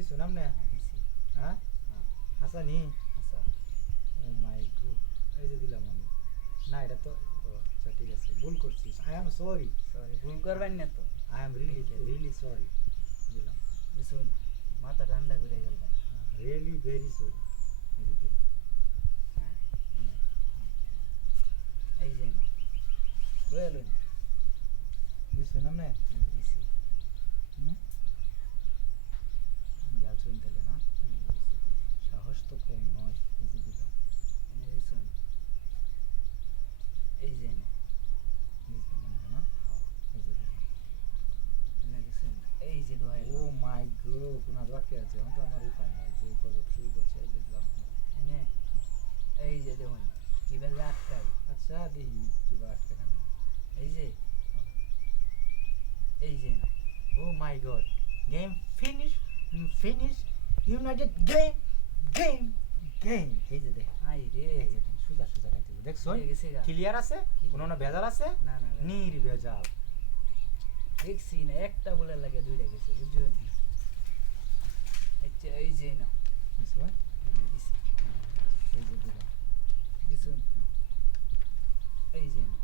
দিছো নামনে হ্যাঁ হাসানি ও my god এই যে দিলাম আমি না এটা তো আচ্ছা ঠিক আছে ভুল করছি আই এম সরি ভুল করবেন না তো আই এম রিয়েলি সরি দিলাম বুঝুন মাথা ঠান্ডা করে গেল রিয়েলি ভেরি সরি এই যে দিলাম হ্যাঁ এই যে না বলুন দিছো নামনে দিছি গেলছো ইনতালে না সাহস তো কম নয় এই যে দিলাম দিছুন এই যে না দিছো নামনে না এই যে দিলাম দিছুন এই যে দোয়াই ও মাই গড কোনা আটকে আছে এখন তো আমার উপায় নাই যে গজব শুরু করছে এই যে দিলাম এনে এই যে দেখুন কিভাবে আটকাই আচ্ছা দেখি কিবা আটকে না এই যে না oh my god game finish united game এই যে দেখ হাই রে এই যে দেখ সুজা খাইতে দেখছো হয়ে গেছে গা। ক্লিয়ার আছে কোনো না ভেজাল আছে না না নির্ভেজাল দেখছি না একটা বলে লাগে দুইটা গেছে বুঝছেন আচ্ছা এই যে না বুঝছো আমি দিছি এই যে দিলাম দিছুন এই যে না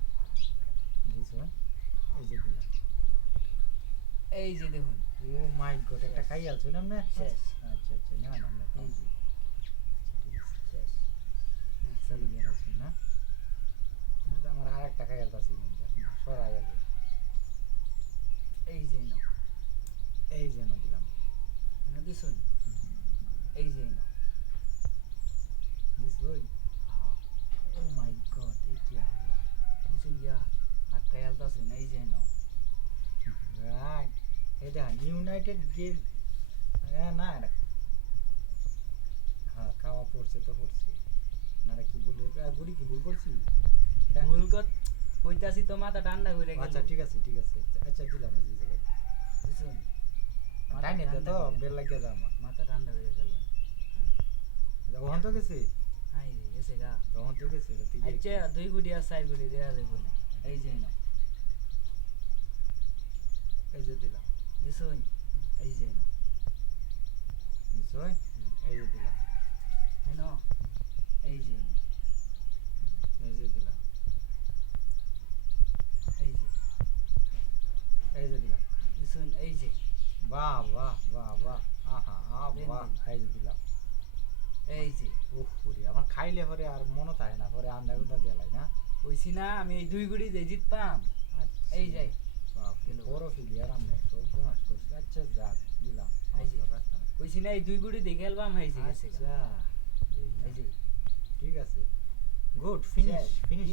বুঝছো এই যে দিলাম এই যে দেখুন ও মাই গড একটা খাই আলছো না না শেষ। আচ্ছা না না এই যে ঠিক আছে শেষ হ্যাঁ, চলো চলো গেল আছে না এটা আমার আর একটা খাই আলতাছি সরাই যাবে এই যে না এই যে না দিলাম মানে দিছুন এই যে না this good oh my god এই কি হলো দিছুন গিয়া আটকাই আলতাছুন এই যে না রাইট এটা ইউনাইটেড গেম না এটা হ্যাঁ খাওয়া পড়ছে তো পড়ছে না এটা কি ভুল গুড়ি কি ভুল করছি এটা ভুল কইতাছি তো মাথা ঠান্ডা করে গেল আচ্ছা ঠিক আছে আচ্ছা দিলাম এই যে জায়গায় দিছুন টাইম নিতে তো বের লাগিয়ে দাও আমার মাথা ঠান্ডা করে গেল ওখান তো গেছে হাই রে গেছে গা তখন তো গেছে এটা তুই আচ্ছা দুই গুড়ি আর চার গুড়ি দেয়া যাবে না এই যে না এই যে দিলাম দিছুন এই যে না নিশ্চয় এই যে দিলাম হেন এই যে না এই যে দিলাম এই যে এই যে দিলাম দিছুন এই যে বাহ আহা বাহ এই যে দিলাম এই যে উফ পুরি আমার খাইলে পরে আর মনে থাকে না পরে আন্ডা গুন্ডা দেলাই না কইছি না আমি এই দুই গুড়ি যে জিততাম এই যাই বড় ফিলিয়ার আমনে সব বনাস করছে আচ্ছা যাক দিলাম এই যে। রাস্তা না কইছি না এই দুই গুড়ি দেখে অ্যালবাম হয়েছে গেছে গা। আচ্ছা এই যে ঠিক আছে গুড শেষ। Finish Finish.